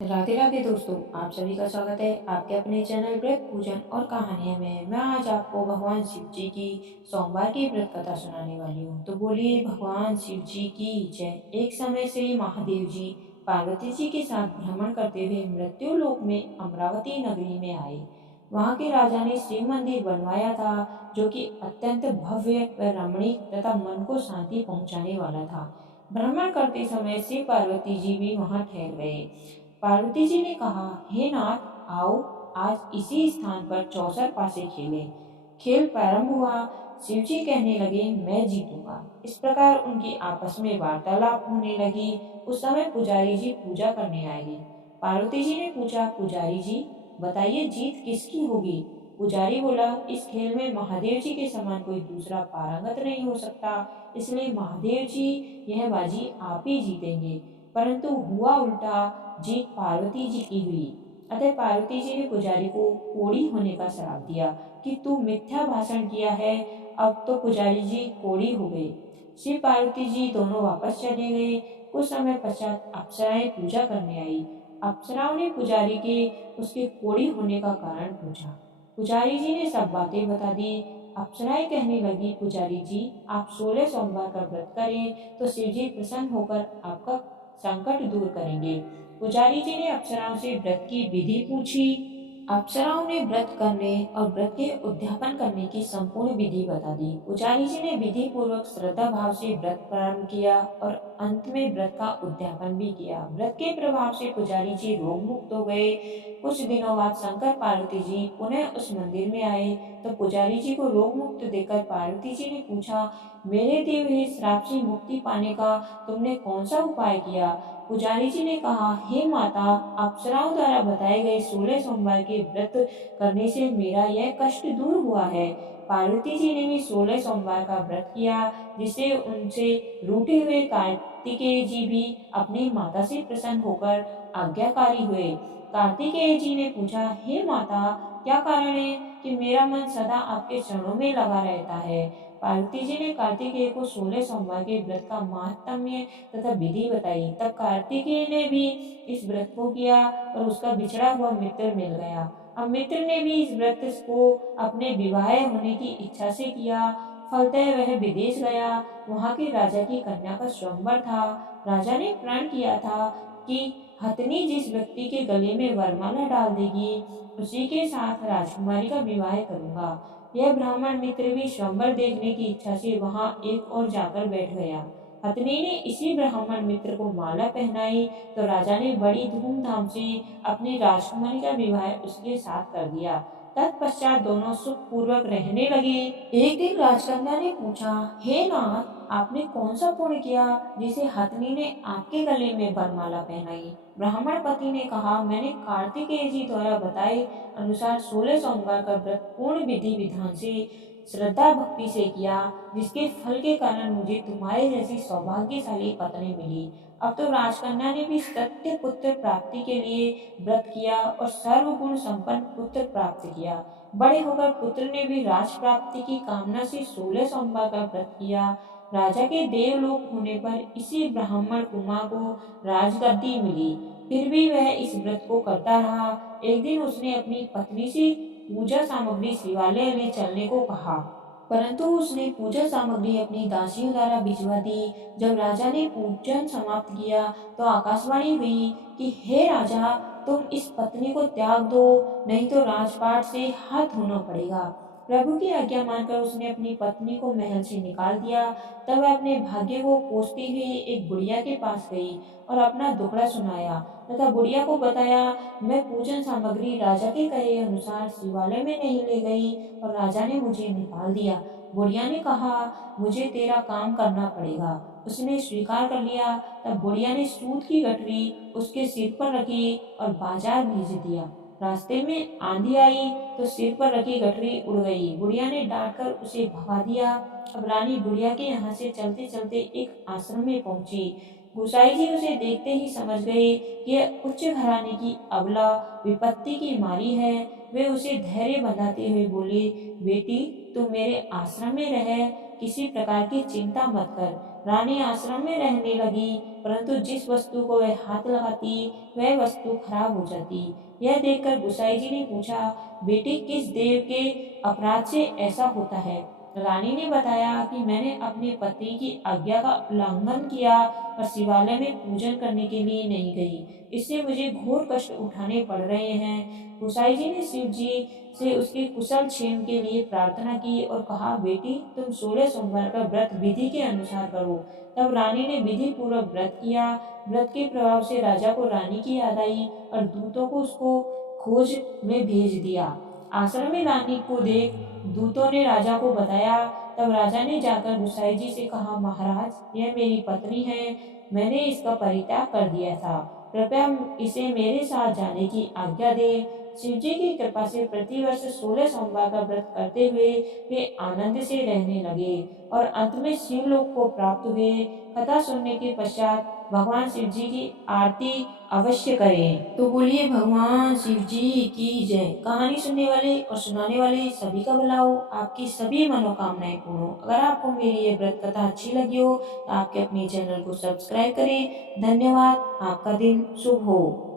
राधे राधे दोस्तों, आप सभी का स्वागत है आपके अपने चैनल व्रत पूजन और कहानियां में। मैं आज आपको भगवान शिव जी की सोमवार की व्रत कथा सुनाने वाली हूँ। तो बोलिए भगवान शिव जी की जय। एक समय से महादेव जी पार्वती जी के साथ भ्रमण करते हुए मृत्यु लोक में अमरावती नगरी में आए। वहाँ के राजा ने शिव मंदिर बनवाया था, जो कि अत्यंत भव्य व रमणीक तथा मन को शांति पहुँचाने वाला था। भ्रमण करते समय शिव पार्वती जी भी वहाँ ठहर गए। पार्वती जी ने कहा, हे नाथ, आओ आज इसी स्थान पर 64 पासे खेलें। खेल प्रारंभ हुआ। शिव जी कहने लगे, मैं जीतूंगा। इस प्रकार उनकी आपस में वार्तालाप होने लगी। उस समय पुजारी जी पूजा करने आए। पार्वती जी ने पूछा, पुजारी जी बताइए जीत किसकी होगी। पुजारी बोला, इस खेल में महादेव जी के समान कोई दूसरा पारंगत नहीं हो सकता, इसलिए महादेव जी यह बाजी आप ही जीतेंगे। परंतु हुआ उल्टा, जीत पार्वती जी की हुई। अतः पार्वती जी ने पुजारी को कोढ़ी होने का श्राप दिया कि तू मिथ्या भाषण किया है। अब तो पुजारी जी कोढ़ी हो गए। शिव पार्वती जी दोनों वापस चले गए। कुछ समय पश्चात अप्सराएं पूजा करने आई। अप्सराओं ने पुजारी के उसके कोढ़ी होने का कारण पूछा। पुजारी जी ने सब बातें बता दी। अप्सराएं कहने लगी, पुजारी जी आप 16 सोमवार का व्रत करें तो शिव जी प्रसन्न होकर आपका संकट दूर करेंगे। पुजारी जी ने अप्सराओं से व्रत की विधि पूछी। अप्सराओं ने व्रत करने और व्रत के उद्यापन करने की संपूर्ण विधि बता दी। पुजारी जी ने विधि पूर्वक श्रद्धा भाव से व्रत प्रारंभ किया और अंत में व्रत का उद्यापन भी किया। व्रत के प्रभाव से पुजारी जी रोग मुक्त हो गए। कुछ दिनों बाद शंकर पार्वती जी पुनः उस मंदिर में आए तो पुजारी जी को रोग मुक्त देखकर पार्वती जी ने पूछा, मेरे दिए हुए श्राप से मुक्ति पाने का तुमने कौन सा उपाय किया। पुजारी जी ने कहा, हे माता, अप्सराओं द्वारा बताए गए 16 सोमवार के व्रत करने से मेरा यह कष्ट दूर हुआ है। पार्वती जी ने भी 16 सोमवार का व्रत किया, जिससे उनसे रूठे हुए कार्तिकेय जी भी अपनी माता से प्रसन्न होकर आज्ञाकारी हुए। कार्तिकेय जी ने पूछा, हे माता, क्या कारण है कि मेरा मन सदा आपके चरणों में लगा रहता है। पार्वती जी ने कार्तिकेय को 16 सोमवार के व्रत का महात्म्य तथा विधि बताई। तब कार्तिकेय ने भी इस व्रत को किया और उसका बिछड़ा हुआ मित्र मिल गया। अब मित्र ने भी इस व्रत को अपने विवाह होने की इच्छा से किया। फलतः वह विदेश गया। वहां के राजा की कन्या का स्वयंवर था। राजा ने प्रण किया था कि हथनी जिस व्यक्ति के गले में वरमाला डाल देगी, उसी के साथ राजकुमारी का विवाह करूंगा। यह ब्राह्मण मित्र भी स्वयंवर देखने की इच्छा से वहां एक और जाकर बैठ गया। हथनी ने इसी ब्राह्मण मित्र को माला पहनाई तो राजा ने बड़ी धूमधाम से अपनी राजकुमारी का विवाह उसके साथ कर दिया। तत्पश्चात दोनों सुख पूर्वक रहने लगे। एक दिन राजकन्या ने पूछा, हे नाथ, आपने कौन सा पुण्य किया जिसे हथनी ने आपके गले में वरमाला पहनाई। ब्राह्मण पति ने कहा, मैंने कार्तिकेय जी द्वारा बताए अनुसार 16 सोमवार का व्रत पूर्ण विधि विधान से श्रद्धा भक्ति से किया, जिसके फल के कारण मुझे तुम्हारे जैसी सौभाग्यशाली पत्नी मिली। अब तो राजकन्या ने भी सत्य पुत्र प्राप्ति के लिए व्रत किया और सर्वगुण संपन्न पुत्र प्राप्त किया। बड़े होकर पुत्र ने भी राज प्राप्ति की कामना से 16 सोमवार का व्रत किया। राजा के देवलोक होने पर इसी ब्राह्मण कुमार को राजगद्दी मिली। फिर भी वह इस व्रत को करता रहा। एक दिन उसने अपनी पत्नी से पूजा सामग्री शिवालय ले चलने को कहा, परंतु उसने पूजा सामग्री अपनी दासियों द्वारा भिजवा दी। जब राजा ने पूजन समाप्त किया तो आकाशवाणी हुई कि हे राजा, तुम इस पत्नी को त्याग दो, नहीं तो राजपाट से हाथ धोना पड़ेगा। प्रभु की आज्ञा मानकर उसने अपनी पत्नी को महल से निकाल दिया। तब वह अपने भाग्य को कोसती हुई एक बुढ़िया के पास गई और अपना दुखड़ा सुनाया तथा बुढ़िया को बताया, मैं पूजन सामग्री राजा के कहे अनुसार शिवालय में नहीं ले गई और राजा ने मुझे निकाल दिया। बुढ़िया ने कहा, मुझे तेरा काम करना पड़ेगा। उसने स्वीकार कर लिया। तब बुढ़िया ने सूत की गठरी उसके सिर पर रखी और बाजार भेज दिया। रास्ते में आंधी आई तो सिर पर रखी गठरी उड़ गई। बुढ़िया ने डांटकर उसे भगा दिया। अब रानी बुढ़िया के यहाँ से चलते चलते एक आश्रम में पहुंची। गुसाई जी उसे देखते ही समझ गए कि यह उच्च घराने की अबला विपत्ति की मारी है। वे उसे धैर्य बंधाते हुए बोले, बेटी तुम मेरे आश्रम में रह, किसी प्रकार की चिंता मत कर। रानी आश्रम में रहने लगी, परंतु जिस वस्तु को वह हाथ लगाती वह वस्तु खराब हो जाती। यह देखकर गुसाई जी ने पूछा, बेटी किस देव के अपराध से ऐसा होता है? रानी ने बताया कि मैंने अपने पति की आज्ञा का उल्लंघन किया और शिवालय में पूजन करने के लिए नहीं गई। इससे मुझे घोर कष्ट उठाने पड़ रहे हैं। गुसाई जी ने शिव जी से उसके कुशल क्षेम के लिए प्रार्थना की और कहा, बेटी तुम 16 सोमवार का व्रत विधि के अनुसार करो। तब रानी ने विधि पूर्वक व्रत किया। व्रत के प्रभाव से राजा को रानी की याद आई और दूतों को उसको खोज में भेज दिया। आश्रम में रानी को देख दूतों ने राजा को बताया। तब राजा ने जाकर गुसाई जी से कहा, महाराज यह मेरी पत्नी है, मैंने इसका परित्याग कर दिया था, कृपया इसे मेरे साथ जाने की आज्ञा दे। शिव जी की कृपा से प्रतिवर्ष 16 सोमवार का व्रत करते हुए वे आनंद से रहने लगे और अंत में शिवलोक को प्राप्त हुए। कथा सुनने के पश्चात भगवान शिव जी की आरती अवश्य करें। तो बोलिए भगवान शिव जी की जय। कहानी सुनने वाले और सुनाने वाले सभी का भला हो, आपकी सभी मनोकामनाएं पूर्ण हो। अगर आपको मेरी ये व्रत कथा अच्छी लगी हो तो आपके अपने चैनल को सब्सक्राइब करें। धन्यवाद। आपका दिन शुभ हो।